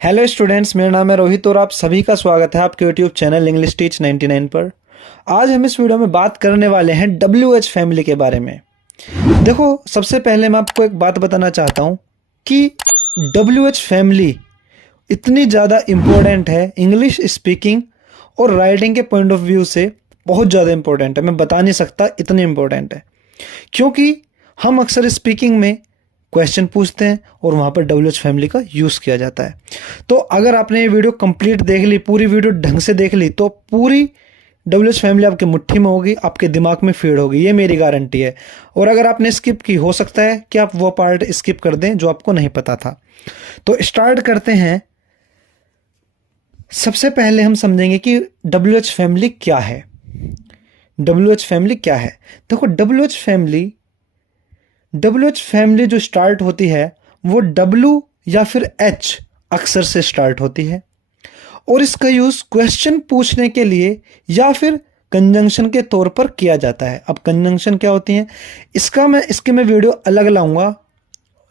Hello students, मेरा नाम है रोहित और आप सभी का स्वागत है आपके यूट्यूब चैनल इंग्लिश टीच 99 पर। आज हम इस वीडियो में बात करने वाले हैं WH फैमिली के बारे में। देखो, सबसे पहले मैं आपको एक बात बताना चाहता हूँ कि WH फैमिली इतनी ज़्यादा इम्पोर्टेंट है इंग्लिश स्पीकिंग और राइटिंग के पॉइंट ऑफ व्यू से। बहुत ज़्यादा इम्पोर्टेंट है, मैं बता नहीं सकता इतनी इम्पोर्टेंट है, क्योंकि हम अक्सर स्पीकिंग में क्वेश्चन पूछते हैं और वहाँ पर WH फैमिली का यूज़ किया जाता है। तो अगर आपने ये वीडियो कंप्लीट देख ली, पूरी वीडियो ढंग से देख ली, तो पूरी WH फैमिली आपके मुट्ठी में होगी, आपके दिमाग में फीड होगी, ये मेरी गारंटी है। और अगर आपने स्किप की, हो सकता है कि आप वो पार्ट स्किप कर दें जो आपको नहीं पता था। तो स्टार्ट करते हैं। सबसे पहले हम समझेंगे कि WH फैमिली क्या है। WH फैमिली क्या है? देखो, WH फैमिली जो स्टार्ट होती है वो W या फिर H अक्षर से स्टार्ट होती है और इसका यूज क्वेश्चन पूछने के लिए या फिर कंजंक्शन के तौर पर किया जाता है। अब कंजंक्शन क्या होती है, इसके मैं वीडियो अलग लाऊंगा,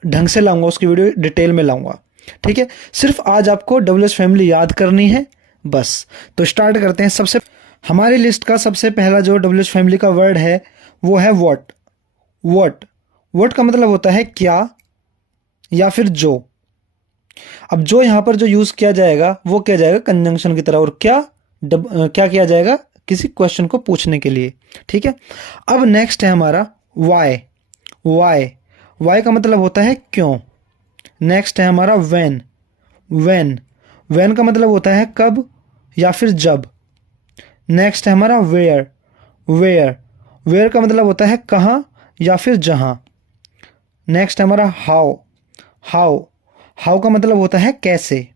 ढंग से लाऊंगा, उसकी वीडियो डिटेल में लाऊंगा, ठीक है। सिर्फ आज आपको WH फैमिली याद करनी है बस। तो स्टार्ट करते हैं। हमारी लिस्ट का सबसे पहला जो WH फैमिली का वर्ड है वो है वॉट का मतलब होता है क्या या फिर जो। अब जो यहां पर जो यूज किया जाएगा वो किया जाएगा कंजंक्शन की तरह, और क्या किया जाएगा, किसी क्वेश्चन को पूछने के लिए, ठीक है। अब नेक्स्ट है हमारा वाई का मतलब होता है क्यों। नेक्स्ट है हमारा वेन का मतलब होता है कब या फिर जब। नेक्स्ट है हमारा वेयर का मतलब होता है कहाँ या फिर जहां। नेक्स्ट है हमारा हाउ का मतलब होता है कैसे।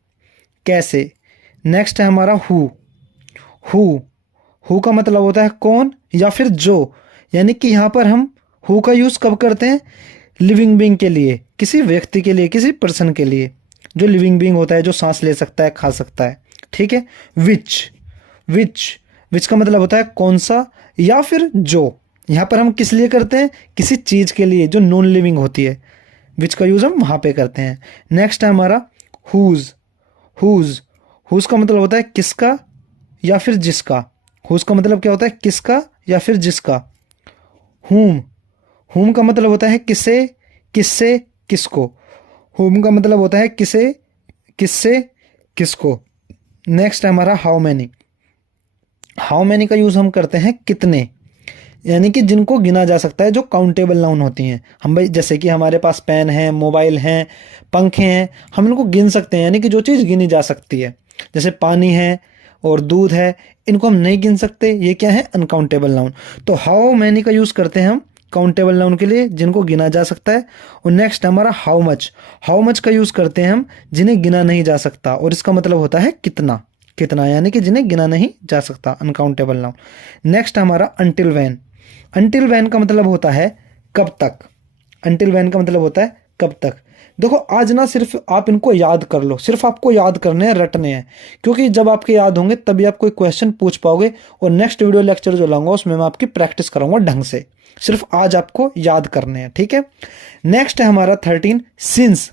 नेक्स्ट है हमारा हु का मतलब होता है कौन या फिर जो, यानी कि यहां पर हम हु का यूज कब करते हैं, लिविंग बीइंग के लिए, किसी व्यक्ति के लिए, किसी पर्सन के लिए जो लिविंग बीइंग होता है, जो सांस ले सकता है, खा सकता है, ठीक है। विच का मतलब होता है कौन सा या फिर जो। यहां पर हम किस लिए करते हैं, किसी चीज के लिए जो नॉन लिविंग होती है, विच का यूज हम वहां पे करते हैं। नेक्स्ट है हमारा हुज का मतलब होता है किसका या फिर जिसका। हुज का मतलब क्या होता है, किसका या फिर जिसका। हुम का मतलब होता है किससे किसको। हुम का मतलब होता है किससे किसको। नेक्स्ट है हमारा हाउ मैनी का यूज हम करते हैं कितने, यानी कि जिनको गिना जा सकता है, जो काउंटेबल नाउन होती हैं। हम भाई जैसे कि हमारे पास पेन है, मोबाइल है, पंखे हैं, हम इनको गिन सकते हैं, यानी कि जो चीज़ गिनी जा सकती है। जैसे पानी है और दूध है, इनको हम नहीं गिन सकते, ये क्या है, अनकाउंटेबल नाउन। तो हाउ मैनी का यूज़ करते हैं हम काउंटेबल नाउन के लिए, जिनको गिना जा सकता है। और नेक्स्ट हमारा हाउ मच का यूज़ करते हैं हम जिन्हें गिना नहीं जा सकता, और इसका मतलब होता है कितना, यानी कि जिन्हें गिना नहीं जा सकता, अनकाउंटेबल नाउन। नेक्स्ट हमारा अंटिल वैन का मतलब होता है कब तक। देखो, आज ना सिर्फ आप इनको याद कर लो, सिर्फ आपको याद करने हैं, रटने हैं, क्योंकि जब आपके याद होंगे तभी आप कोई क्वेश्चन पूछ पाओगे। और नेक्स्ट वीडियो लेक्चर जो लाऊंगा उसमें मैं आपकी प्रैक्टिस कराऊंगा ढंग से। सिर्फ आज आपको याद करने हैं, ठीक है। नेक्स्ट है हमारा 13 सिंस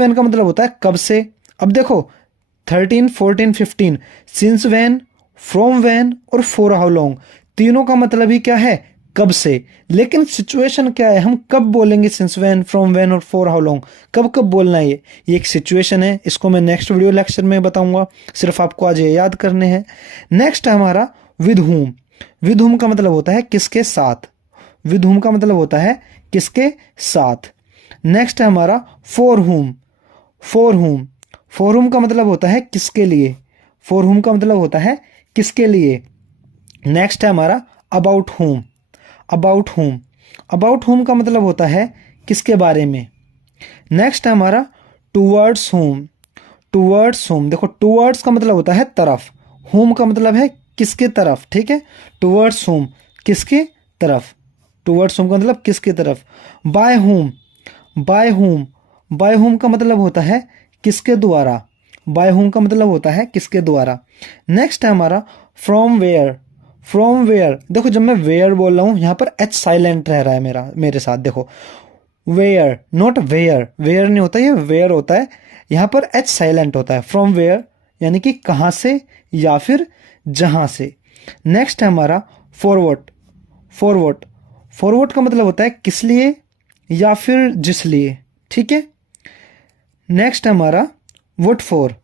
वैन का मतलब होता है कब से। अब देखो 13, 14, 15, सिंस वैन, फ्रॉम वैन और फॉर हाउ लॉन्ग, तीनों का मतलब ही क्या है, कब से। लेकिन सिचुएशन क्या है, हम कब बोलेंगे सिंस वैन, फ्रॉम वैन और फॉर हाउ लॉन्ग, कब बोलना है, ये एक सिचुएशन है। इसको मैं नेक्स्ट वीडियो लेक्चर में बताऊंगा, सिर्फ आपको आज ये याद करने हैं। नेक्स्ट है हमारा विद हुम का मतलब होता है किसके साथ। नेक्स्ट है हमारा फॉर हुम का मतलब होता है किसके लिए। नेक्स्ट है हमारा अबाउट होम का मतलब होता है किसके बारे में। नेक्स्ट है हमारा टूवर्ड्स होम। देखो, टूवर्ड्स का मतलब होता है तरफ, होम का मतलब है किसके तरफ, ठीक है। टूवर्ड्स होम किसके तरफ, टूवर्ड्स होम का मतलब किसके तरफ। बाय होम का मतलब होता है किसके द्वारा। नेक्स्ट है हमारा फ्रॉम वेयर। देखो, जब मैं वेयर बोल रहा हूं, यहां पर एच साइलेंट रह रहा है मेरे साथ। देखो, वेयर, नॉट वेयर, वेयर नहीं होता, ये वेयर होता है। यहाँ पर एच साइलेंट होता है। फ्रॉम वेयर यानी कि कहाँ से या फिर जहाँ से। नेक्स्ट है हमारा फॉरवर्ड। फॉरवर्ड, फॉरवर्ड का मतलब होता है किस लिए या फिर जिस लिए, ठीक है। नेक्स्ट है हमारा व्हाट फॉर,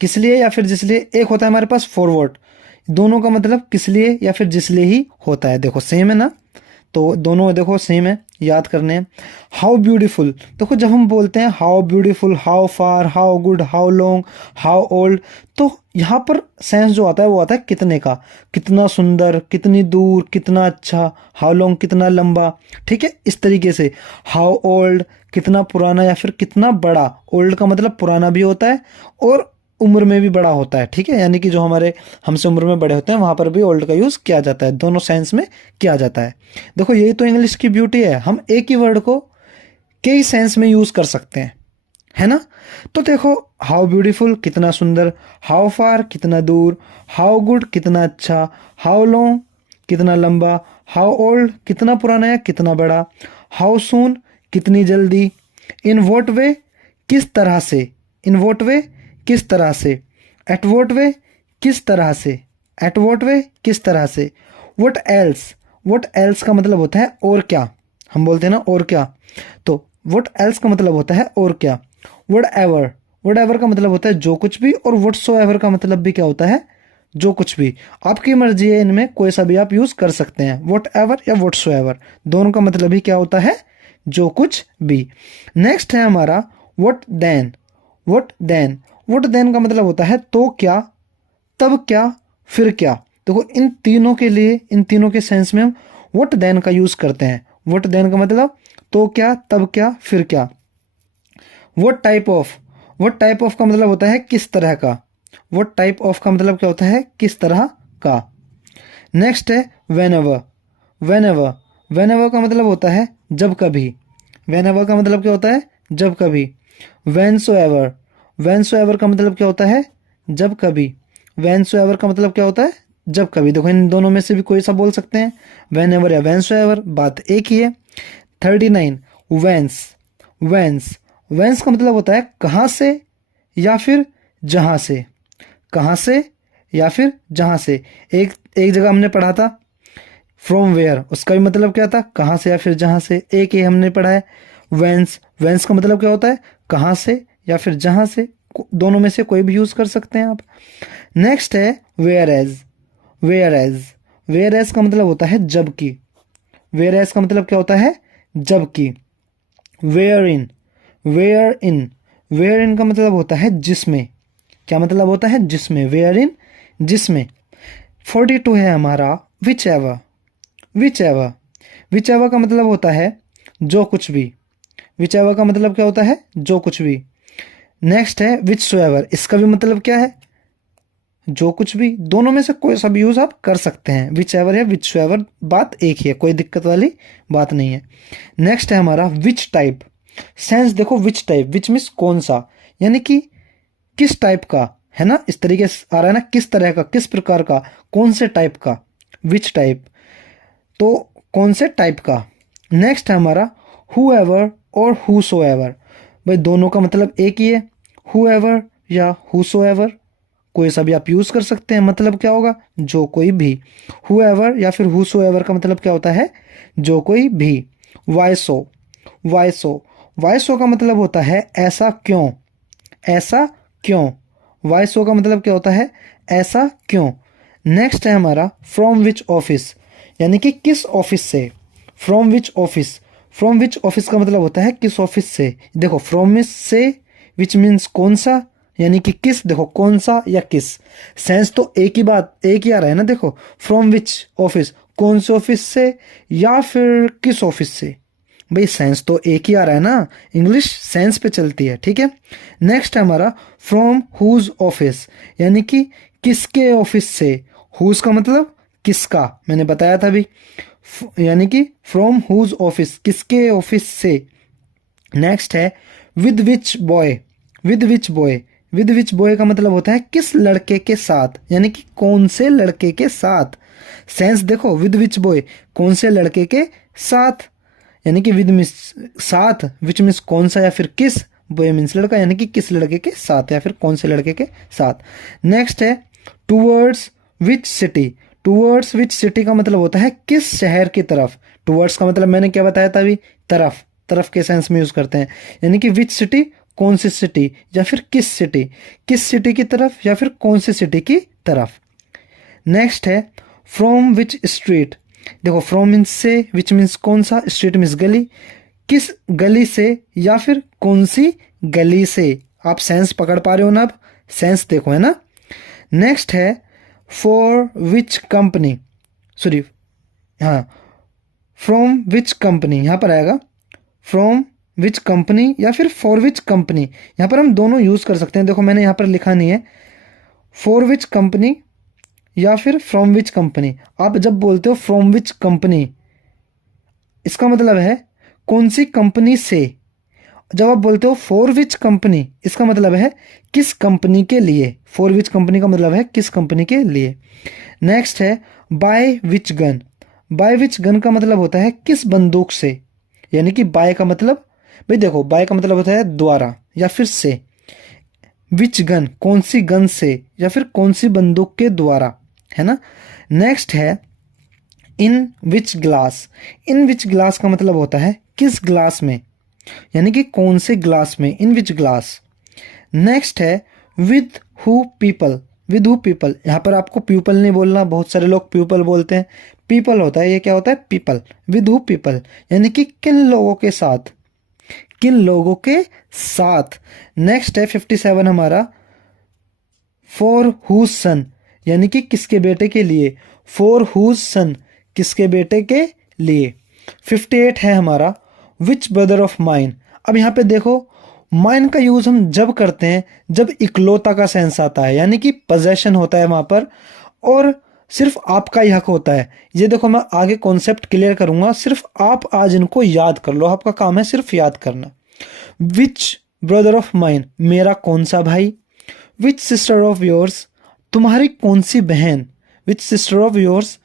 किस लिए या फिर जिस लिए। एक होता है हमारे पास फॉरवर्ड, दोनों का मतलब किस लिए या फिर जिस लिए ही होता है। देखो सेम है ना, तो दोनों देखो सेम है, याद करने हैं। हाउ ब्यूटीफुल, देखो जब हम बोलते हैं how beautiful, how far, how good, how long, how old, तो यहाँ पर सेंस जो आता है वो आता है कितने का, कितना सुंदर, कितनी दूर, कितना अच्छा, हाउ लॉन्ग कितना लंबा, ठीक है। इस तरीके से हाउ ओल्ड कितना पुराना या फिर कितना बड़ा। ओल्ड का मतलब पुराना भी होता है और उम्र में भी बड़ा होता है, ठीक है। यानी कि जो हमारे हमसे उम्र में बड़े होते हैं वहां पर भी ओल्ड का यूज किया जाता है, दोनों सेंस में किया जाता है। देखो यही तो इंग्लिश की ब्यूटी है, हम एक ही वर्ड को कई सेंस में यूज कर सकते हैं, है ना। तो देखो हाउ ब्यूटीफुल कितना सुंदर, हाउ फार कितना दूर, हाउ गुड कितना अच्छा, हाउ लॉन्ग कितना लंबा, हाउ ओल्ड कितना पुराना या कितना बड़ा, हाउ सून कितनी जल्दी, इन वॉट वे किस तरह से, इन वॉट वे किस तरह से, एट वॉट वे किस तरह से, एट वॉट वे किस तरह से, वट एल्स, वट एल्स का मतलब होता है और क्या, हम बोलते हैं ना और क्या, तो वट एल्स का मतलब होता है और क्या। वट एवर, वट एवर का मतलब होता है जो कुछ भी, और वट सो एवर का मतलब भी क्या होता है, जो कुछ भी। आपकी मर्जी है, इनमें कोई सा भी आप यूज कर सकते हैं, वट एवर या वट सो एवर, दोनों का मतलब ही क्या होता है, जो कुछ भी। नेक्स्ट है हमारा what then. What then, what then का मतलब होता है तो क्या, तब क्या, फिर क्या। देखो इन तीनों के लिए, इन तीनों के सेंस में हम वट देन का यूज करते हैं। वट देन का मतलब तो क्या, तब क्या, फिर क्या। What type of, what type of का मतलब होता है किस तरह का। वट टाइप ऑफ का मतलब क्या होता है, किस तरह का। नेक्स्ट है when ever. When ever, when ever का मतलब होता है जब कभी। वेन एवर का मतलब क्या होता है, जब कभी। When so ever, when so ever का मतलब क्या होता है, जब कभी। वेन सो एवर का मतलब क्या होता है, जब कभी। देखो इन दोनों में से भी कोई सा बोल सकते हैं, वेन एवर या वेन सो एवर, बात एक ही है। 39 वेंस। वेंस, वेंस का मतलब होता है कहाँ से या फिर जहाँ से, कहाँ से या फिर जहाँ से। एक एक जगह हमने पढ़ा था फ्रॉम वेयर, उसका भी मतलब क्या था, कहाँ से या फिर जहाँ से। एक ये हमने पढ़ा है वेंस, वेंस का मतलब क्या होता है, कहाँ से या फिर जहाँ से। दोनों में से कोई भी यूज कर सकते हैं आप। नेक्स्ट है whereas. Whereas, whereas का मतलब होता है जबकि। वेयर एज का मतलब क्या होता है, जबकि। Where in, where in, where in का मतलब होता है जिसमें। क्या मतलब होता है, जिसमें। वेयर इन, जिसमें। 42 है हमारा which ever. Which ever, which ever का मतलब होता है जो कुछ भी। विच एवर का मतलब क्या होता है, जो कुछ भी। नेक्स्ट है विच सो एवर, इसका भी मतलब क्या है, जो कुछ भी। दोनों में से कोई सा भी यूज आप कर सकते हैं, विच एवर है विच सो एवर, बात एक ही है, कोई दिक्कत वाली बात नहीं है। नेक्स्ट है हमारा विच टाइप। सेंस देखो विच टाइप, विच मीन्स कौन सा, यानी कि किस टाइप का, है ना। इस तरीके से आ रहा है ना, किस तरह का, किस प्रकार का, कौन से टाइप का, विच टाइप, तो कौन से टाइप का। नेक्स्ट है हमारा हु एवर और हु सो एवर। भाई दोनों का मतलब एक ही है, हु एवर या हु सो एवर, कोई सा भी आप यूज कर सकते हैं। मतलब क्या होगा, जो कोई भी। हु एवर या फिर हु सो एवर का मतलब क्या होता है, जो कोई भी। वाई सो, वाई सो, वाई सो का मतलब होता है ऐसा क्यों, ऐसा क्यों। वाई सो का मतलब क्या होता है, ऐसा क्यों। नेक्स्ट है हमारा फ्रॉम विच ऑफिस, यानी कि किस ऑफिस से। From which office, from which office का मतलब होता है किस ऑफिस से। देखो फ्रॉम से, विच मीन्स कौन सा, यानी कि किस। देखो कौन सा या किस, सेंस तो एक ही बात, एक ही आ रहा है ना। देखो फ्रॉम विच ऑफिस, कौन से ऑफिस से या फिर किस ऑफिस से, भाई सेंस तो एक ही आ रहा है ना। इंग्लिश सेंस पे चलती है, ठीक है। नेक्स्ट है हमारा फ्रॉम हुज ऑफिस, यानी कि किसके ऑफिस से। हुज का मतलब किसका, मैंने बताया था अभी, यानी कि फ्रॉम हुज ऑफिस, किसके ऑफिस से। नेक्स्ट है with which boy. With which boy, with which boy का मतलब होता है किस लड़के के साथ, यानी कि कौन से लड़के के साथ। सेंस देखो विद विच बॉय, कौन से लड़के के साथ, यानी कि विद मीन्स साथ, विच मीन्स कौन सा या फिर किस, बॉय मीन्स लड़का यानी कि किस लड़के के साथ या फिर कौन से लड़के के साथ। नेक्स्ट है towards which city. Towards which city का मतलब होता है किस शहर की तरफ। टूवर्ड्स का मतलब मैंने क्या बताया था अभी, तरफ, तरफ के सेंस में यूज करते हैं। यानी कि विच सिटी, कौन सी सिटी या फिर किस सिटी, किस सिटी की तरफ या फिर कौन सी सिटी की तरफ। नेक्स्ट है फ्रॉम विच स्ट्रीट। देखो फ्रॉम मीन्स से, विच मीन्स कौन सा, स्ट्रीट मीन्स गली, किस गली से या फिर कौन सी गली से। आप सेंस पकड़ पा रहे हो ना, अब सेंस देखो है ना। नेक्स्ट है फॉर विच कंपनी, सॉरी हाँ, फ्रॉम विच कंपनी यहाँ पर आएगा, फ्रॉम विच कंपनी या फिर फॉर विच कंपनी, यहाँ पर हम दोनों यूज कर सकते हैं। देखो मैंने यहाँ पर लिखा नहीं है, फॉर विच कंपनी या फिर फ्रॉम विच कंपनी। आप जब बोलते हो फ्रॉम विच कंपनी, इसका मतलब है कौन सी कंपनी से। जब आप बोलते हो फॉर विच कंपनी, इसका मतलब है किस कंपनी के लिए। फॉर विच कंपनी का मतलब है किस कंपनी के लिए। नेक्स्ट है by which gun. By which gun का मतलब होता है किस बंदूक से। यानी कि बाय का मतलब, भाई देखो बाय का मतलब होता है द्वारा या फिर से, विच गन कौन सी गन से या फिर कौन सी बंदूक के द्वारा, है ना। नेक्स्ट है इन विच ग्लास। इन विच ग्लास का मतलब होता है किस ग्लास में, यानी कि कौन से ग्लास में, इन विच ग्लास। नेक्स्ट है with who people. With who people, यहाँ पर आपको पीपल नहीं बोलना, बहुत सारे लोग पीपल बोलते हैं, पीपल होता है, ये क्या होता है पीपल। विद हु पीपल यानी कि किन लोगों के साथ, किन लोगों के साथ। नेक्स्ट है 57 हमारा फॉर हुज सन, यानी कि किसके बेटे के लिए। फॉर हुज सन, किसके बेटे के लिए। 58 है हमारा विच ब्रदर ऑफ माइन। अब यहाँ पे देखो माइन का यूज हम जब करते हैं जब इकलौता का सेंस आता है, यानी कि पोजेशन होता है वहां पर और सिर्फ आपका ही हक होता है। ये देखो मैं आगे कॉन्सेप्ट क्लियर करूंगा, सिर्फ आप आज इनको याद कर लो, आपका काम है सिर्फ याद करना। विच ब्रदर ऑफ माइन, मेरा कौन सा भाई। विच सिस्टर ऑफ योर्स, तुम्हारी कौन सी बहन। विच सिस्टर ऑफ योर्स,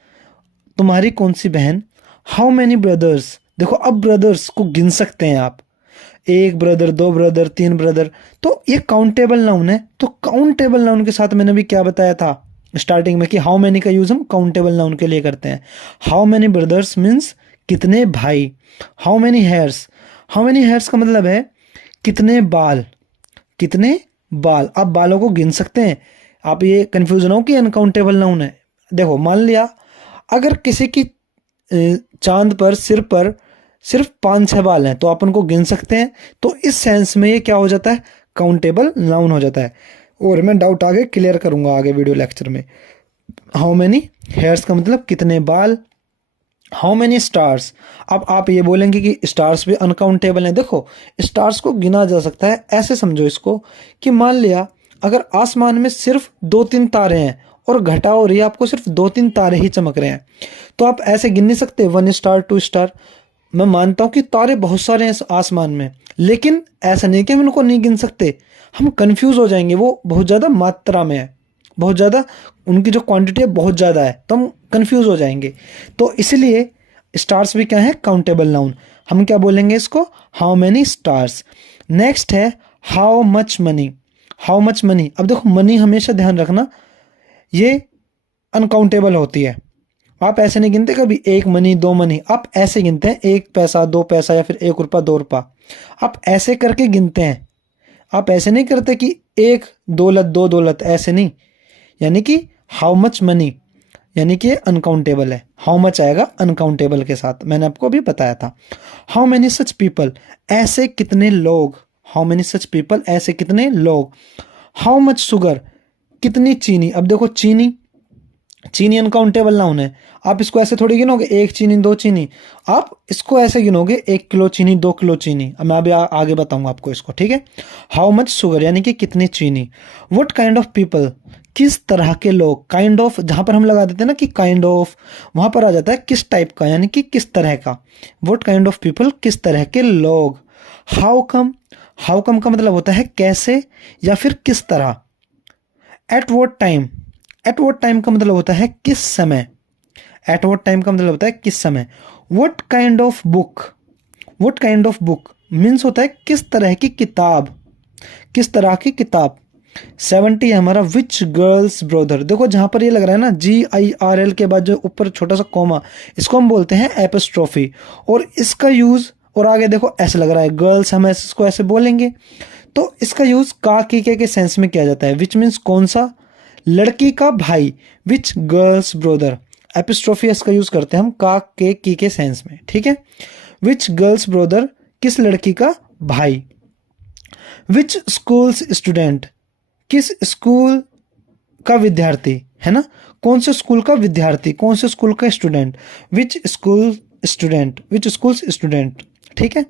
तुम्हारी कौन सी बहन। हाउ मैनी ब्रदर्स, देखो अब ब्रदर्स को गिन सकते हैं आप, एक ब्रदर, दो ब्रदर, तीन ब्रदर, तो ये काउंटेबल नाउन है। तो काउंटेबल नाउन के साथ मैंने भी क्या बताया था स्टार्टिंग में कि हाउ मैनी का यूज हम काउंटेबल नाउन के लिए करते हैं। हाउ मैनी ब्रदर्स मीन्स कितने भाई। How many hairs, how many hairs का मतलब है कितने बाल, कितने बाल। आप बालों को गिन सकते हैं। आप ये कंफ्यूजन हो कि अनकाउंटेबल नाउन है। देखो मान लिया अगर किसी की चांद पर, सिर पर सिर्फ 5-6 बाल हैं तो आप उनको गिन सकते हैं, तो इस सेंस में ये क्या हो जाता है काउंटेबल नाउन हो जाता है। और मैं डाउट आगे क्लियर करूंगा आगे वीडियो लेक्चर में। हाउ मैनी हेयर्स का मतलब कितने बाल। हाउ मैनी स्टार्स, अब आप ये बोलेंगे कि स्टार्स भी अनकाउंटेबल हैं। देखो स्टार्स को गिना जा सकता है, ऐसे समझो इसको कि मान लिया अगर आसमान में सिर्फ 2-3 तारे हैं और घटा हो रही है, आपको सिर्फ 2-3 तारे ही चमक रहे हैं, तो आप ऐसे गिन नहीं सकते 1 स्टार 2 स्टार। मैं मानता हूं कि तारे बहुत सारे हैं इस आसमान में, लेकिन ऐसा नहीं कि हम उनको नहीं गिन सकते, हम कंफ्यूज हो जाएंगे। वो बहुत ज़्यादा मात्रा में है, बहुत ज़्यादा उनकी जो क्वांटिटी है बहुत ज़्यादा है, तो हम कंफ्यूज हो जाएंगे। तो इसलिए स्टार्स भी क्या है काउंटेबल नाउन। हम क्या बोलेंगे इसको, हाउ मैनी स्टार्स। नेक्स्ट है how much money. How much money, अब देखो मनी हमेशा ध्यान रखना ये अनकाउंटेबल होती है। आप ऐसे नहीं गिनते कभी 1 मनी 2 मनी, आप ऐसे गिनते हैं 1 पैसा 2 पैसा या फिर 1 रुपया 2 रुपया, आप ऐसे करके गिनते हैं। आप ऐसे नहीं करते कि 1 दौलत 2 दौलत, ऐसे नहीं। यानी कि हाउ मच मनी यानी कि अनकाउंटेबल है, हाउ मच आएगा अनकाउंटेबल के साथ, मैंने आपको अभी बताया था। हाउ मेनी सच पीपल, ऐसे कितने लोग। हाउ मेनी सच पीपल, ऐसे कितने लोग। हाउ मच शुगर, कितनी चीनी। अब देखो चीनी, चीनी अनकाउंटेबल नाउन है, आप इसको ऐसे थोड़ी गिनोगे 1 चीनी 2 चीनी, आप इसको ऐसे गिनोगे 1 किलो चीनी 2 किलो चीनी। अब मैं अभी आगे बताऊंगा आपको इसको, ठीक है। हाउ मच शुगर यानी कि कितनी चीनी। व्हाट काइंड ऑफ पीपल, किस तरह के लोग। काइंड ऑफ जहां पर हम लगा देते हैं ना कि काइंड ऑफ, वहां पर आ जाता है किस टाइप का, यानी कि किस तरह का। व्हाट काइंड ऑफ पीपल, किस तरह के लोग। हाउ कम, हाउ कम का मतलब होता है कैसे या फिर किस तरह। At what time, at what time का मतलब होता है किस समय। एट व्हाट टाइम का मतलब होता है किस समय। What kind of book, what kind of book means होता है किस तरह की किताब, किस तरह की किताब। 70 है हमारा विच गर्ल्स ब्रदर। देखो जहां पर ये लग रहा है ना GIRL के बाद जो ऊपर छोटा सा कॉमा, इसको हम बोलते हैं एपिस्ट्रोफी। और इसका यूज, और आगे देखो ऐसे लग रहा है गर्ल्स, हम इसको ऐसे बोलेंगे, तो इसका यूज का के सेंस में किया जाता है। विच मीन्स कौन सा, लड़की का भाई, विच गर्ल्स ब्रदर। एपिस्ट्रोफी इसका यूज करते हैं हम का के सेंस में, ठीक है। विच गर्ल्स ब्रदर, किस लड़की का भाई। विच स्कूल्स स्टूडेंट, किस स्कूल का विद्यार्थी, है ना, कौन से स्कूल का विद्यार्थी, कौन से स्कूल का student. Which school student, which schools student, ठीक है।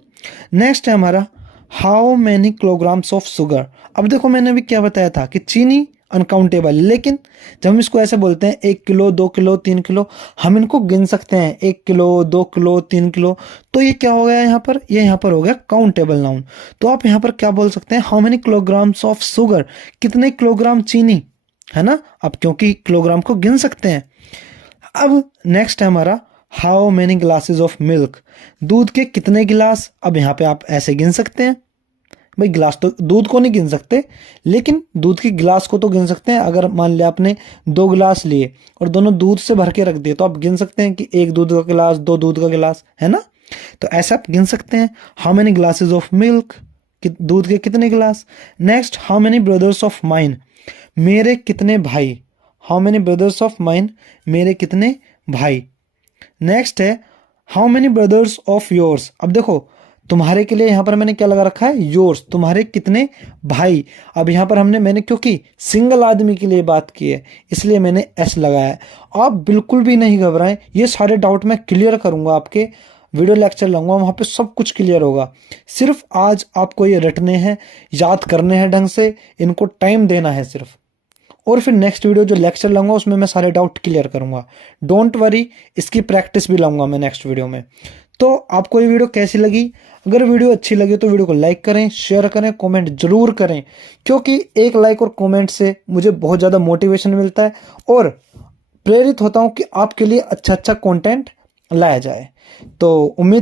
नेक्स्ट है हमारा how many kilograms of sugar. अब देखो मैंने अभी क्या बताया था कि चीनी अनकाउंटेबल, लेकिन जब हम इसको ऐसे बोलते हैं 1 किलो 2 किलो 3 किलो, हम इनको गिन सकते हैं 1 किलो 2 किलो 3 किलो, तो ये क्या हो गया यहाँ पर, ये यहाँ पर हो गया काउंटेबल नाउन। तो आप यहाँ पर क्या बोल सकते हैं, how many kilograms of sugar, कितने किलोग्राम चीनी, है ना, अब क्योंकि किलोग्राम को गिन सकते हैं। अब नेक्स्ट है हमारा how many glasses of milk, दूध के कितने गिलास। अब यहाँ पे आप ऐसे गिन सकते हैं, भाई गिलास तो दूध को नहीं गिन सकते, लेकिन दूध के गिलास को तो गिन सकते हैं। अगर मान लिया आपने 2 गिलास लिए और दोनों दूध से भर के रख दिए, तो आप गिन सकते हैं कि 1 दूध का गिलास 2 दूध का गिलास, है ना, तो ऐसा आप गिन सकते हैं। How many glasses of milk, दूध के कितने गिलास। Next how many brothers of mine, मेरे कितने भाई। How many brothers of mine, मेरे कितने भाई। नेक्स्ट है how many brothers of yours. अब देखो तुम्हारे के लिए यहाँ पर मैंने क्या लगा रखा है, योर्स, तुम्हारे कितने भाई। अब यहाँ पर मैंने क्योंकि सिंगल आदमी के लिए बात की है, इसलिए मैंने एस लगाया है। आप बिल्कुल भी नहीं घबराएं, ये सारे डाउट मैं क्लियर करूंगा, आपके वीडियो लेक्चर लाऊंगा, वहाँ पे सब कुछ क्लियर होगा। सिर्फ आज आपको ये रटने हैं, याद करने हैं ढंग से, इनको टाइम देना है सिर्फ, और फिर नेक्स्ट वीडियो जो लेक्चर लाऊंगा उसमें मैं सारे डाउट क्लियर करूंगा। डोंट वरी, इसकी प्रैक्टिस भी लाऊंगा मैं नेक्स्ट वीडियो में। तो आपको ये वीडियो कैसी लगी, अगर वीडियो अच्छी लगी तो वीडियो को लाइक करें, शेयर करें, कमेंट जरूर करें, क्योंकि एक लाइक और कमेंट से मुझे बहुत ज़्यादा मोटिवेशन मिलता है और प्रेरित होता हूँ कि आपके लिए अच्छा अच्छा कंटेंट लाया जाए। तो उम्मीद